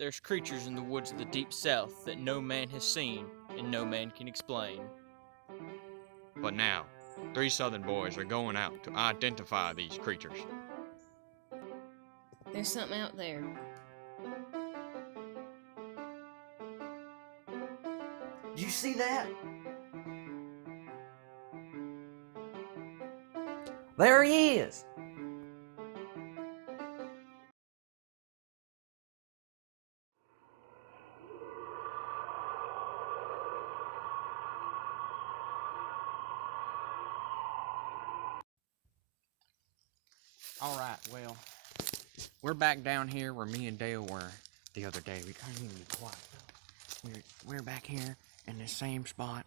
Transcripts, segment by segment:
There's creatures in the woods of the deep south that no man has seen and no man can explain. But now, 3 Southern boys are going out to identify these creatures. There's something out there. Did you see that? There he is! Alright, well, we're back down here where me and Dale were the other day. We can't even be quiet. We're back here in the same spot.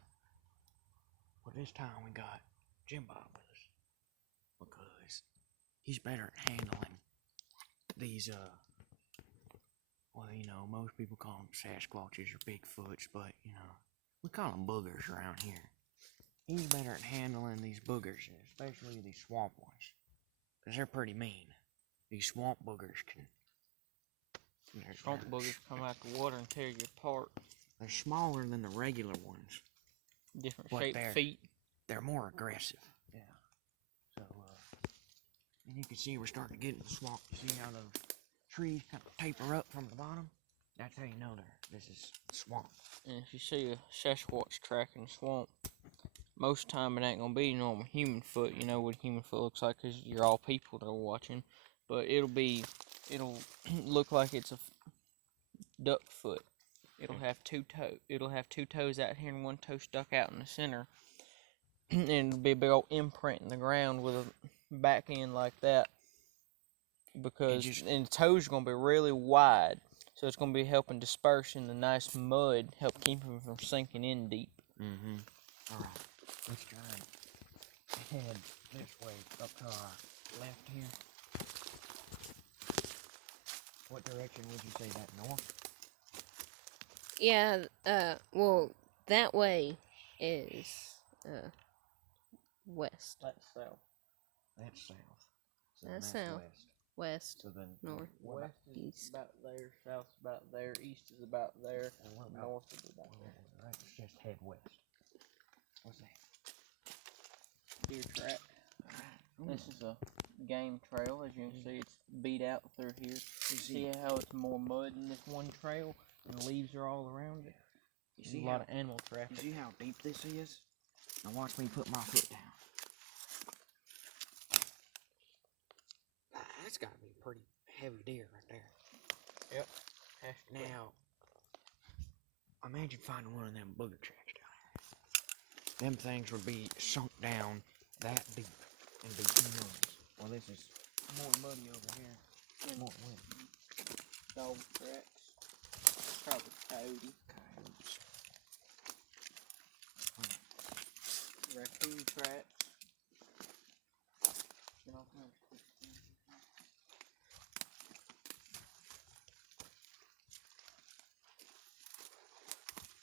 But this time we got Jim Bob with us. Because he's better at handling these, well, you know, most people call them Sasquatches or Bigfoots, but, you know, we call them boogers around here. He's better at handling these boogers, especially these swamp ones. Because they're pretty mean. These swamp boogers can... Swamp boogers come out the water and tear you apart. They're smaller than the regular ones. Different but shaped feet. They're more aggressive. Yeah. So, and you can see we're starting to get in the swamp. You see how those trees kind of taper up from the bottom? That's how you know this is swamp. And if you see a Sasquatch track in the swamp, most time it ain't gonna be normal human foot. You know what a human foot looks like because you're all people that are watching. But it'll look like it's a duck foot. It'll have two toes out here and one toe stuck out in the center. And it'll be a big old imprint in the ground with a back end like that. Because and the toes are gonna be really wide. So it's gonna be helping disperse in the nice mud, help keep them from sinking in deep. Mm-hmm. Alright. Let's try and head this way up to our left here. What direction would you say that? North? Yeah, well, that way is, west. That's south. That's south. So That's that's south. west. West, So then north, West is east. about there, south is about there, east is about there, And what about north is about there. Let's just head west. What's that? Deer track. This is a game trail. As you can see, it's beat out through here. You see how it's more mud in this one trail, and the leaves are all around it. You see a lot of animal traffic. You see how deep this is? Now watch me put my foot down. That's got to be a pretty heavy deer right there. Yep. Now, imagine finding one of them booger tracks down here. Them things would be sunk down that deep and be too much. Well, this is more muddy over here. And more muddy. dog tracks. Probably coyote. Coyotes. Raccoon tracks. You know,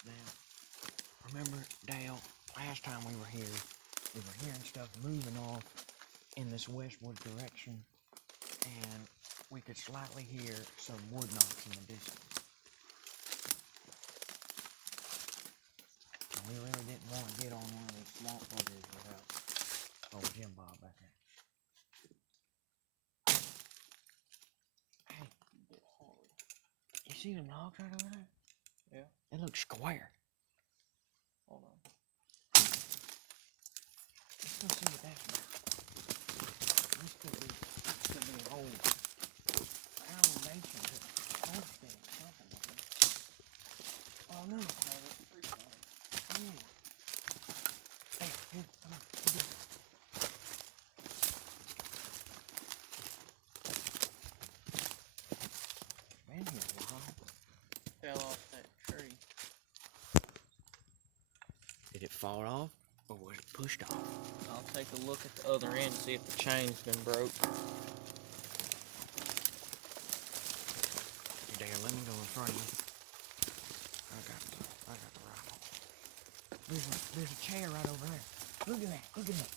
now, remember, Dale, last time we were here, we were hearing stuff moving off in this westward direction, and we could slightly hear some wood knocks in the distance. And we really didn't want to get on one of these swamp buggers without old Jim Bob back there. Hey, you see them logs right over there? Yeah. They look square. hold on. Let's go see what that's about. This could be an old foundation to homestead or something like that. Oh no. Yeah. Hey, here, come on, come on. Been here for a while. Fell off that tree. Did it fall off, or was it pushed off? I'll take a look at the other end, see if the chain's been broke. Here, Dale, let me go in front of you. I got the rifle. There's a chair right over there. Look at that, look at that.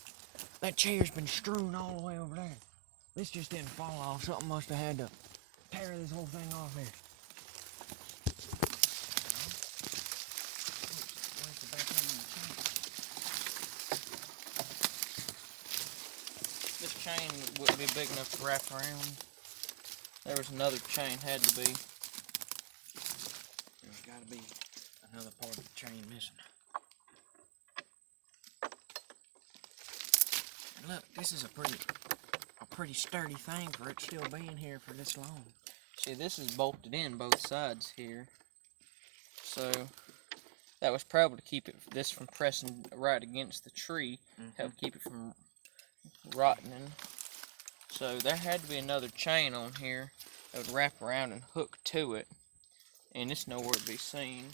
That chair's been strewn all the way over there. This just didn't fall off. Something must have had to tear this whole thing off here. chain wouldn't be big enough to wrap around. There was another chain, had to be. There's got to be another part of the chain missing. And look, this is a pretty sturdy thing for it still being here for this long. See, this is bolted in both sides here. So that was probably to keep this from pressing right against the tree, help keep it from rotting. So there had to be another chain on here that would wrap around and hook to it, and it's nowhere to be seen.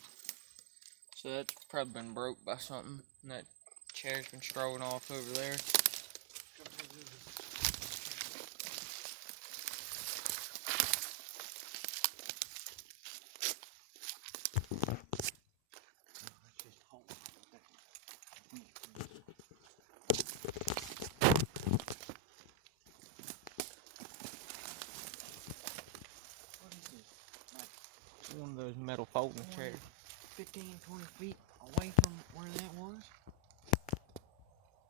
So that's probably been broke by something, and that chair's been strolling off over there. One of those metal folding chairs. 15, 20 feet away from where that was?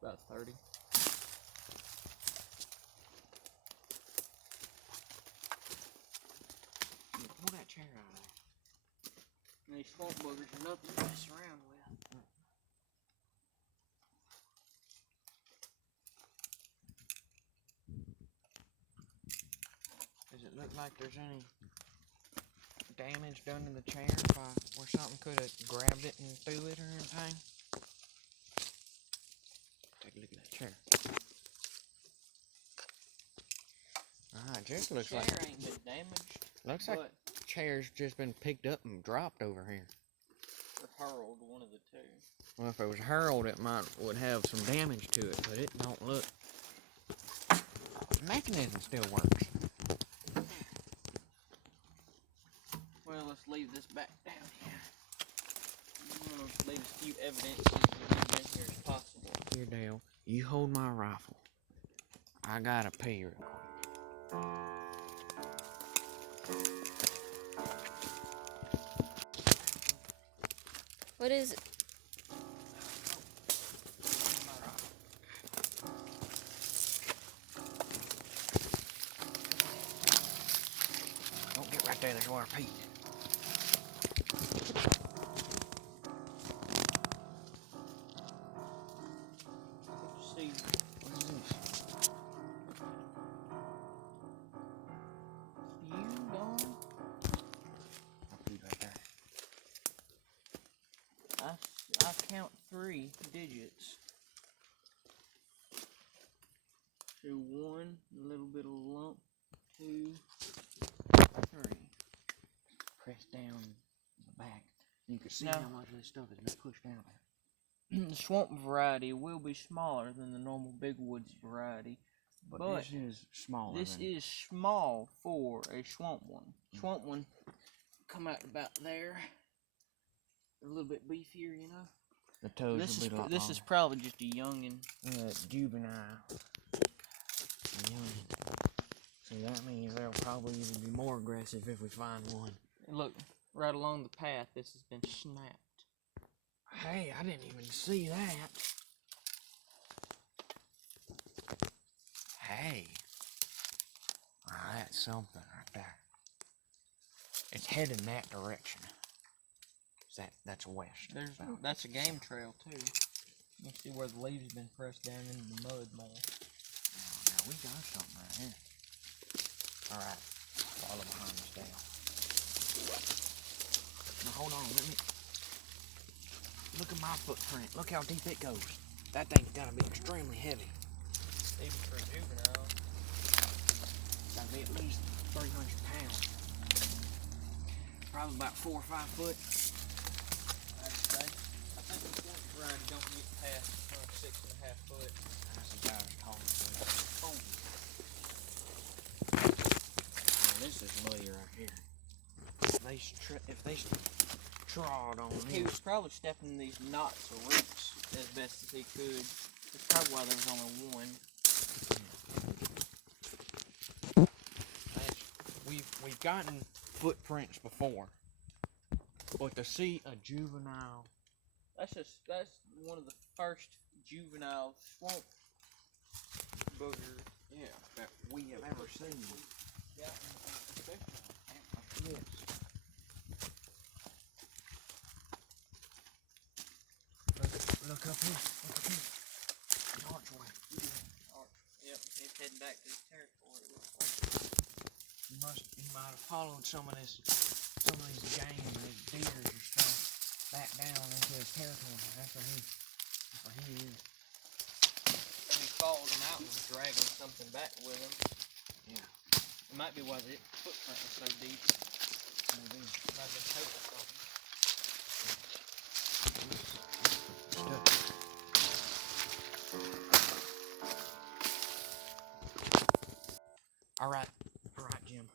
About 30. Pull that chair out of there. These swamp boogers are nothing to mess around with. Does it look like there's any damage done to the chair by where something could have grabbed it and threw it or anything? Take a look at that chair. It just looks Chair like ain't been damaged. Looks like the chair's just been picked up and dropped over here. Or hurled, one of the two. Well, if it was hurled, it would have some damage to it, but it don't look. The mechanism still works. Well, let's leave this back down here. I'm gonna leave as few evidences of in here as possible. Here, Dale, you hold my rifle. I gotta pee real quick. What is it? Don't get right there, there's water, Pete. See, What is this? you gone? I'll put it right there. I count 3 digits. So 1, a little bit of lump. 2, 3. Press down the back. You can see No. how much of this stuff has been pushed down there. The swamp variety will be smaller than the normal big woods variety, But but this is smaller. this is small for a swamp one. Swamp one come out about there, a little bit beefier, you know. The toes This will is be a lot this longer. is probably just a youngin. Juvenile. A youngin. So that means they'll probably even be more aggressive if we find one. And look, right along the path, this has been snapped. Hey, I didn't even see that. Hey. That's something right there. It's heading that direction. That's west. That's a game trail too. You can see where the leaves have been pressed down into the mud more. Now we got something right here. Alright, follow behind us down. Now hold on, let me look at my footprint. Look how deep it goes. That thing's gotta be extremely heavy. Even for a juvenile. Gotta be at least 300 pounds. Probably about 4 or 5 foot. I'd say. I think the swamp variety don't get past 6.5 foot. That's a guy's calling for. Oh. Now, this is muddy right here. If they trod on He it. was probably stepping in these knots or roots as best as he could. That's probably why there was only one. We've gotten footprints before, but to see a juvenile, That's one of the first juvenile swamp boogers Yeah, that we have ever seen. Yeah, especially Like this. Look up here. Look up here. The archway. Yep, he's heading back to his territory. He might have followed some of these game, these deers or stuff, back down into his territory. That's where he is. And he followed him out and was dragging something back with him. Yeah. It might be why the footprint was so deep. Maybe. It might have been taking something. All right, Jim.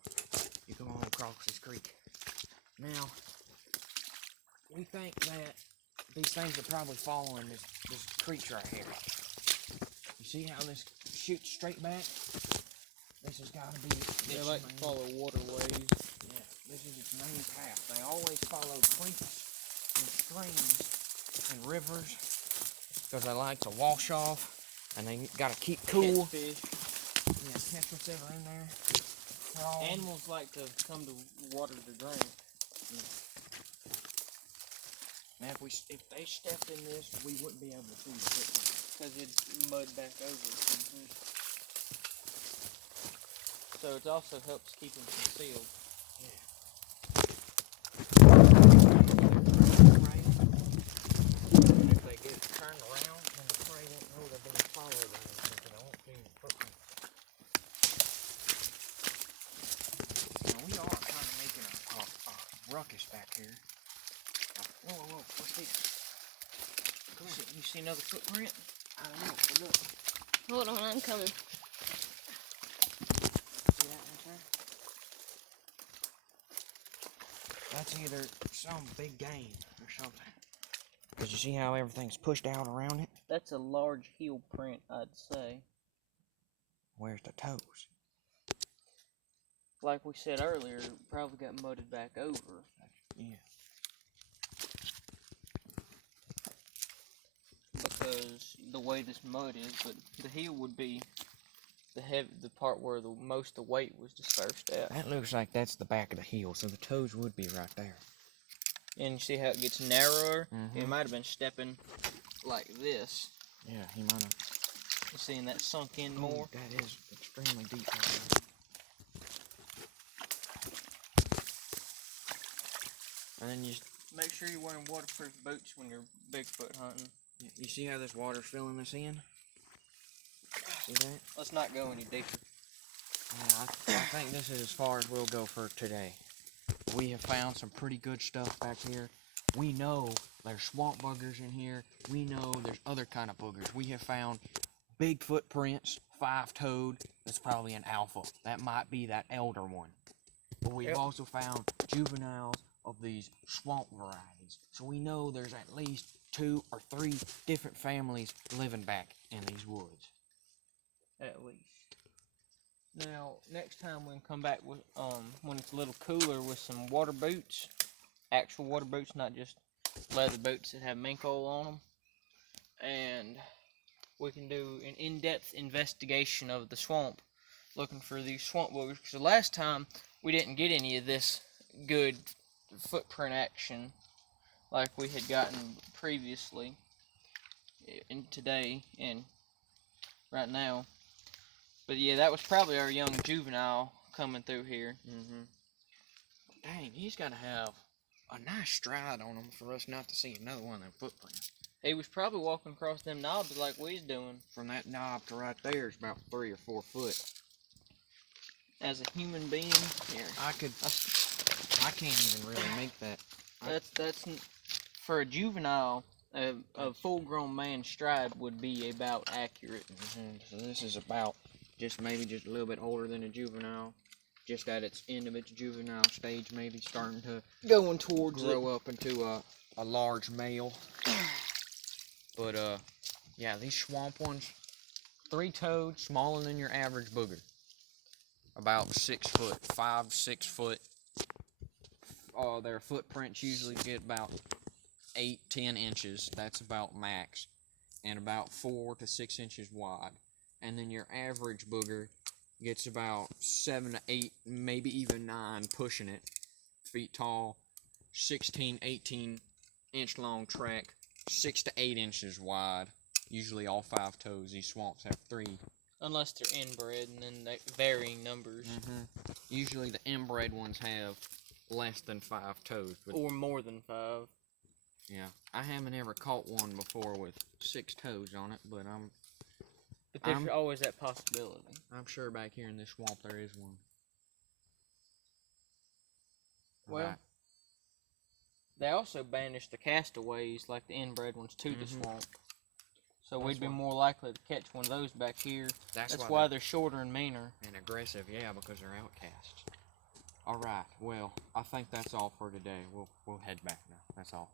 You come on across this creek. Now, we think that these things are probably following this creek right here. You see how this shoots straight back? This has got to be. They like to follow waterways. Yeah, this is its main path. They always follow creeks and streams and rivers because they like to wash off and they got to keep cool. Catch fish. Yeah, catch what's ever in there. Frogs. Animals like to come to water to drink. Now, if they stepped in this, we wouldn't be able to see the footprint. Because it's mud back over. So it also helps keep them concealed. And if they get turned around, then the prey won't know they're being followed or anything, so they won't see the footprint. Now, we are kind of making a ruckus back here. Whoa, what's this? You see another footprint? I don't know, but look. Hold on, I'm coming. See that right there? That's either some big game or something. Because you see how everything's pushed out around it? That's a large heel print, I'd say. Where's the toes? Like we said earlier, it probably got mudded back over. Yeah. Because the way this mud is, but the heel would be the part where most of the weight was dispersed at. That looks like that's the back of the heel, so the toes would be right there. And you see how it gets narrower? Mm-hmm. It might have been stepping like this. Yeah, he might have. You seeing that sunk in more? That is extremely deep right there. And then you Make sure you're wearing waterproof boots when you're Bigfoot hunting. see how this water's filling this in? See that? Let's not go any deeper. Yeah, I think this is as far as we'll go for today. We have found some pretty good stuff back here. We know there's swamp boogers in here. We know there's other kind of boogers. We have found big footprints, 5-toed. That's probably an alpha. That might be that elder one. But we've also found juveniles of these swamp varieties. So we know there's at least 2 or 3 different families living back in these woods. At least. Now, next time we can come back with when it's a little cooler with some water boots, actual water boots, not just leather boots that have mink oil on them, and we can do an in-depth investigation of the swamp, looking for these swamp boogers. Because the last time we didn't get any of this good footprint action like we had gotten previously, and today and right now. But yeah, that was probably our young juvenile coming through here. Mm-hmm. Dang, he's got to have a nice stride on him for us not to see another one of them footprints. He was probably walking across them knobs like we's doing. From that knob to right there is about 3 or 4 foot. As a human being, here. I can't even really make that. That's for a juvenile. A full-grown man's stride would be about accurate. Mm-hmm. So this is about maybe just a little bit older than a juvenile, just at its end of its juvenile stage, maybe starting to Going towards grow up into a large male. But yeah, these swamp ones, 3-toed, smaller than your average booger, about 6 foot, 5-6 foot. Their footprints usually get about 8-10 inches. That's about max, and about 4 to 6 inches wide. and then your average booger gets about 7 to 8, maybe even 9, pushing it, feet tall, 16, 18-inch long track, 6 to 8 inches wide. Usually all 5 toes. These swamps have 3. Unless they're inbred, and then they varying numbers. Usually the inbred ones have less than 5 toes. But Or more than 5. yeah, I haven't ever caught one before with 6 toes on it, but But there's always that possibility. I'm sure back here in this swamp there is one. Well, Right. they also banished the castaways, like the inbred ones, to the swamp. So we'd be more likely to catch one of those back here. That's why they're shorter and meaner. And aggressive, yeah, because they're outcasts. All right, well, I think that's all for today. We'll head back now. That's all.